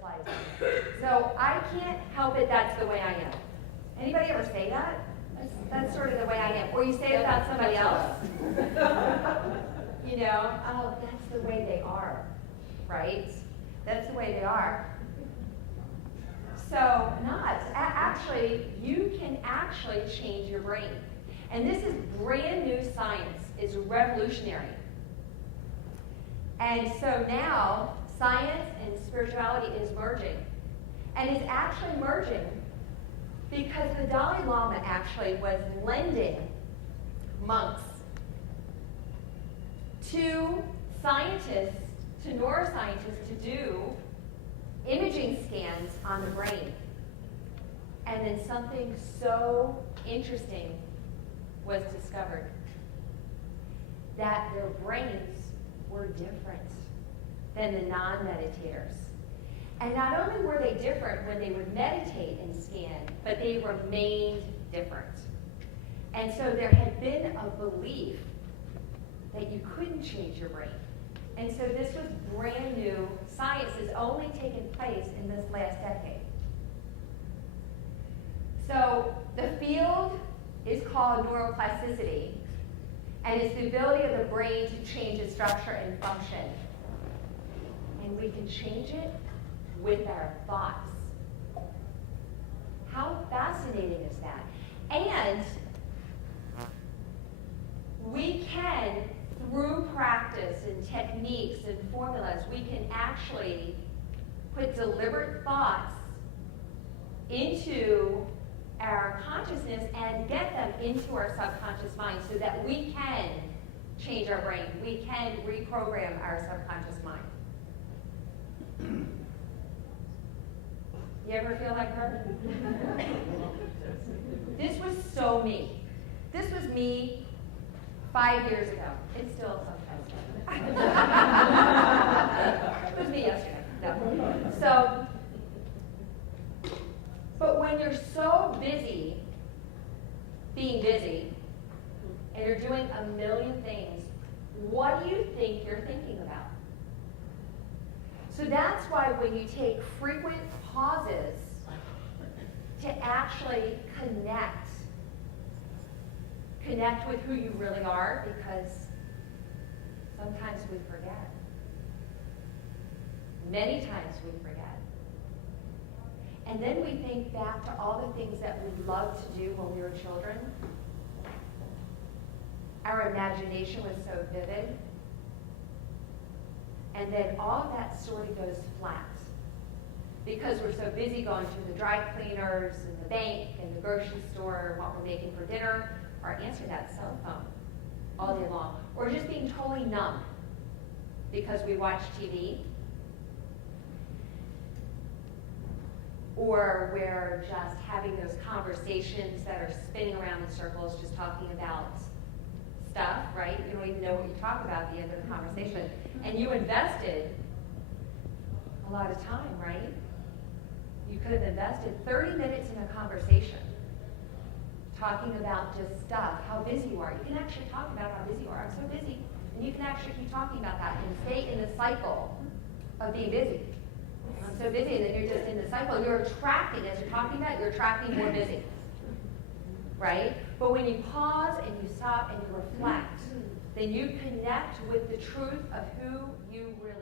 slides. So I can't help it, that's the way I am. Anybody ever say that? That's sort of the way I am. Or you say it about somebody else. You know, oh, that's the way they are, right? That's the way they are. So not. Actually, you can actually change your brain. And this is brand new science. It's revolutionary. And so now, science and spirituality is merging. And it's actually merging because the Dalai Lama actually was lending monks to scientists, to neuroscientists, to do imaging scans on the brain. And then something so interesting was discovered, that their brains were different than the non-meditators. And not only were they different when they would meditate and scan, but they remained different. And so there had been a belief that you couldn't change your brain. And so this was brand new. Science has only taken place in this last decade. So the field is called neuroplasticity, and it's the ability of the brain to change its structure and function. And we can change it with our thoughts. How fascinating is that? And we can, through practice and techniques and formulas, we can actually put deliberate thoughts into our consciousness and get them into our subconscious mind so that we can change our brain. We can reprogram our subconscious mind. You ever feel like her? This was so me. This was me 5 years ago. It's still sometimes. It was me yesterday. No. So, but when you're so busy being busy and you're doing a million things, what do you think you're thinking about? So that's why when you take frequent pauses to actually connect with who you really are, because sometimes we forget. Many times we forget. And then we think back to all the things that we loved to do when we were children. Our imagination was so vivid. And then all of that sort of goes flat. Because we're so busy going to the dry cleaners and the bank and the grocery store, what we're making for dinner, or answering that cell phone all day long. Or just being totally numb because we watch TV. Or we're just having those conversations that are spinning around in circles, just talking about stuff, right? You don't even know what you talk about at the end of the conversation. And you invested a lot of time, right? You could have invested 30 minutes in a conversation talking about just stuff, how busy you are. You can actually talk about how busy you are. I'm so busy. And you can actually keep talking about that and stay in the cycle of being busy. I'm so busy, and then you're just in the cycle. And you're attracting, as you're talking about, you're attracting more busy. Right? But when you pause and you stop and you reflect, then you connect with the truth of who you really